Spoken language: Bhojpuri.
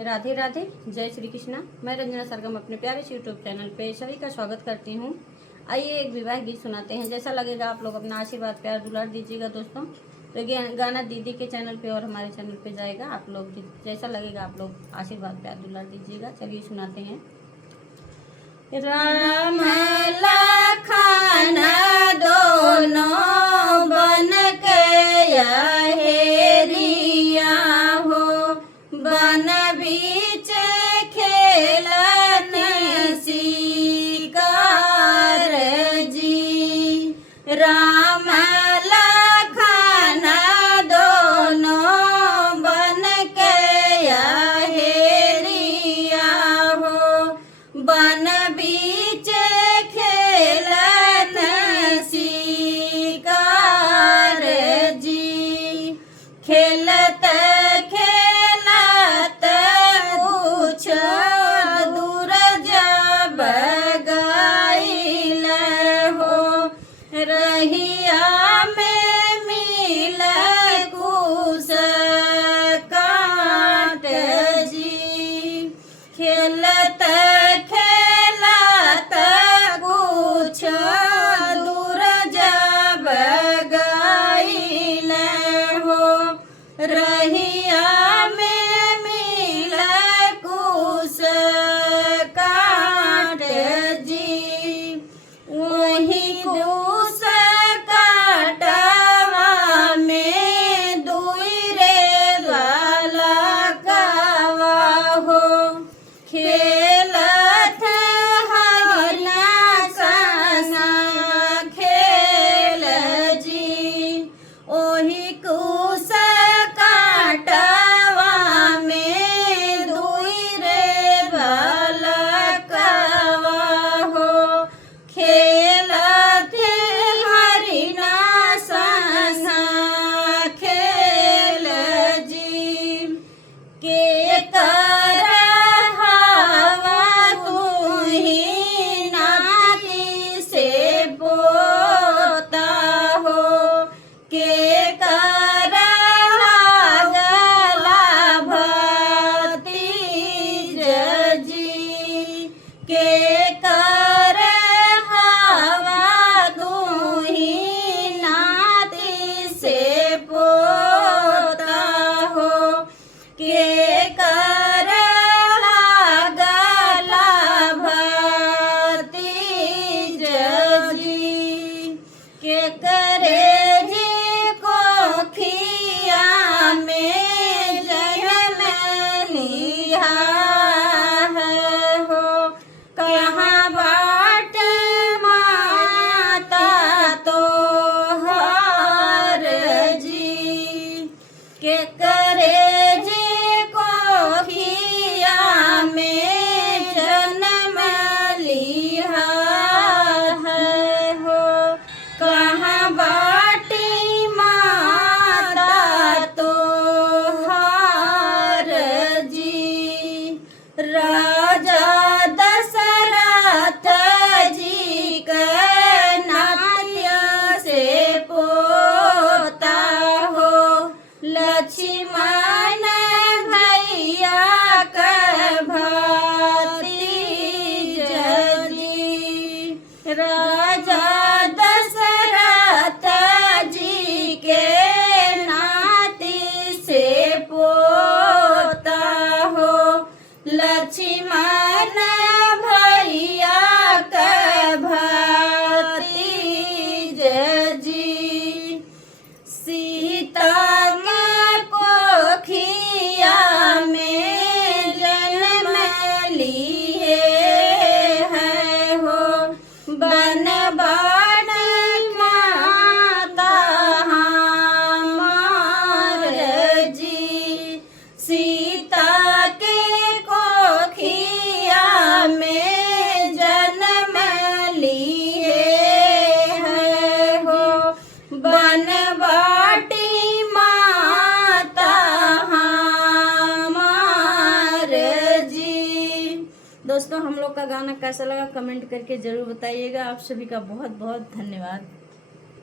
राधे राधे, जय श्री कृष्णा। मैं रंजना सरगम अपने प्यारे से यूट्यूब चैनल पे सभी का स्वागत करती हूँ। आइए एक विवाह गीत सुनाते हैं। जैसा लगेगा आप लोग अपना आशीर्वाद प्यार दुलार दीजिएगा दोस्तों। तो गाना दीदी के चैनल पे और हमारे चैनल पे जाएगा। आप लोग जैसा लगेगा आप लोग आशीर्वाद प्यार दुलार दीजिएगा। चलिए सुनाते हैं। राम लखन दोनों बन के हेरिया हो, बन बीच खेलन शिकार जी। राम लखन दोनों बन के हेरिया हो, बन बीच खेलन शिकार जी। खेलत खेलत कुछ दूर जब गइल हो, रहिया में मिल कुश काट जी। खेलत खेलत कुछ दूर जब गइल हो, रहिया में मिल कुश काट जी। वही कुश काटवा में दुई रे ललकवा हो, खेलत हरिया संग खेल जी। ओही कुश काटवा में दुई रे ललकवा हो, खेलत हरिया संग खेल जी। के कर हवा तुही नाती से पोता हो, के कर गला भतीज जी। के कर हवा तुही नाती से पोता हो, के कर गला भतीज जी। के करे जी कोखिया में जन्म लिया हो, कहाँ बाट माता तोहर जी। के करे जी कोखिया में जन्म लिया हो, कहाँ बाटी माता तोहार जी। राजा दशरथ जी के नात्य से पोता हो, लक्ष्मण भैया के भतीज जी। राजा दशरथ जी के नाती से पोता हो, लक्ष्मण भैया के भतीज जी। सीता के कोखिया में जन्म लिए है हो, बन बाण माता हमार जी। सीता के कोखिया में जन्म लिए है हो, बन बाटी माता हमार जी। दोस्तों हम लोग का गाना कैसा लगा कमेंट करके ज़रूर बताइएगा। आप सभी का बहुत बहुत धन्यवाद।